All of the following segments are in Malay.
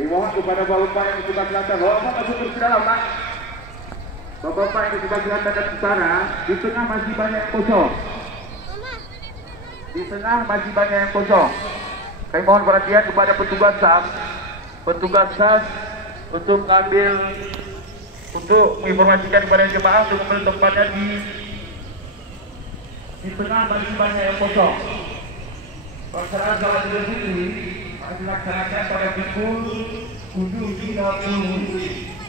Mohon kepada bapak-bapak yang di sebelah selatan, bapak masuk ke dalam, Pak. Bapak-bapak yang di sebelah selatan dan utara, di tengah masih banyak yang kosong. Di tengah masih banyak yang kosong. Kami mohon perhatian kepada petugas SAS untuk mengambil, untuk menginformasikan kepada jemaah untuk mengambil tempatnya di tengah masih banyak yang kosong. Pelaksanaan salat Idul Fitri dilaksanakan pada pukul 7.30.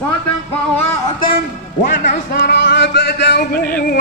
صدق وعدا ونصر عبده